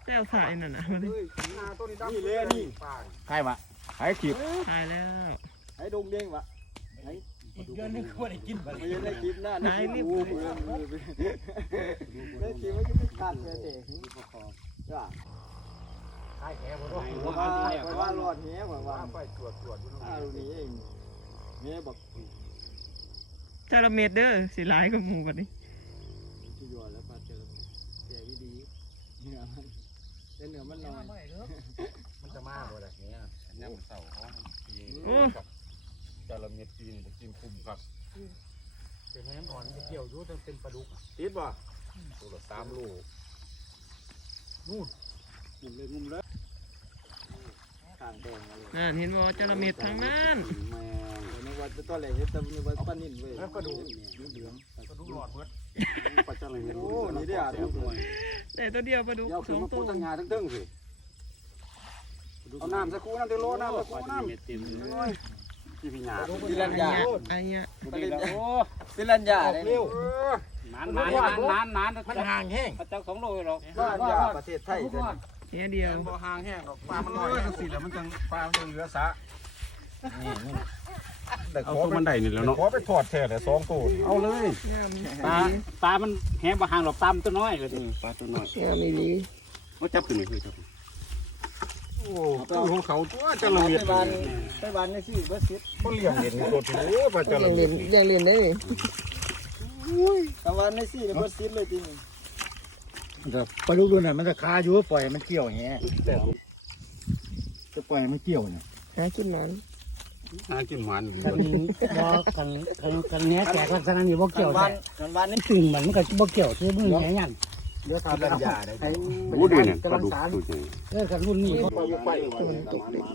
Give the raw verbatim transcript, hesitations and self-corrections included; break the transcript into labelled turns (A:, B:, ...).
A: แต้วสายนั่นน่ะมาดิ
B: นี่เลยนี่ใครวะไอ้ขีด
A: ตายแล้ว
B: ไอ้ดงเด้งวะ
C: อีกเดือนนึงก็ได้กินไป
B: ไม่ได้คลิปหน้าได้คลิปได้คลิปไม่ได้ตัดเลยเด็กจ้า
C: ขายแก่บ่ได้
B: ว่าว่ารอดเนี้ยว่าว่าไปตรวจตรวจอ้าวนี่เองเนี้ยบอก
A: จาระเม็ดเด้อสิหลายกว่าหมูบัดนี้
B: ที่ยอดแล้วปลาเจอแก่ดีเนื้อมันแต่เนื้อมันน้อย
C: มันจะมาบ่ได้เนี้ย
D: ย่ำเสาของปี
A: โอ้
D: จาระเม็ดปีนกินคุ้มครับ
C: เป็นแห้งอ่อนเกี่ยวอยู่จนเป็นปลาดุก
D: ติดบ่ตัวละสามโล
B: งุ่มเลยงุ่มเลยข้างแดงเลย
A: นั่นเห็นบ่จาระเม็ดทางนั้น
B: ในวันตัวแหล่งจะในวันปั้นนินเว้ย
C: แล้วก็ดู
B: เหลือง
C: ปลาดุกหลอดเบิด
D: ปลาจาระเม็ด
B: โอ้นี่ได้อ่ะทุกคน
A: ได้ตัวเดียวปลาดุก
D: เดี๋ยว
A: ส
D: คือ
A: อง
D: มา
A: ตั
D: พู
A: ว
D: ดตั้งงานตั้งๆสิเอาน้ำสักครู่น้ำเตโลน้ำสักครู่น้ำน้อยที่พี่หยา
B: พิรัญญา
A: ไอ้เนี่ย
B: พิรัญญาเลย
C: นานนานนานนานนานมันห่างแห้งเจ้าสองโลหรอก
B: พิรัญญาประเทศไทยเลย
A: แค่เดียว
D: บ่ห่างแห้งหรอกปลามันน้อยจังสิแล้วมันจังปลามันจังเหลือสะเอาตัวมันได้นี่แล้วเนาะขอไปทอดแท้แต่สองตัวเอาเลย
A: งาม
C: ปลาปลามันแห้งบ่ห่างหรอกตามตัวน้อยเลย
D: ปลาตัวน้อย
A: งามดี
D: เขาจับตัวนี้คือจับโอ้ตัวของเขาตัวจาระเม็ด
B: ไปบ้านไปบ้านในที่วัดศิษย์
D: เขาเลี้ยงเด่นตัวที่โอ้ปลาจาระ
A: ยัง
D: เม็
A: เล่
D: ด
A: นยังเล่นได้นี่
B: ไปบ้านในที่วัดศิษย์เลยจริง
C: ปลาดุกตัวนั้นมันจะคาอยู่ปล่อยมันเกี่ยวแห้งจะปล่อยมันเกี่ยวเนี่ย
A: หากินมัน
D: หากินมัน
E: กันบ่กันกันกันเนี้ยแตกลักษณะนี้บ่เกี่ยว
B: บ้า
E: แท้
B: นกันบ้านนี่
E: ตึงมันมันก็บ่เกี่ยวซื้อมือแหยัน
B: เดี๋ยวทำพิรัญญาได้
D: โอ้ดีเนี่ยปลาดุกตัวใหญ่
E: เออกันรุ่นนี้
B: ไป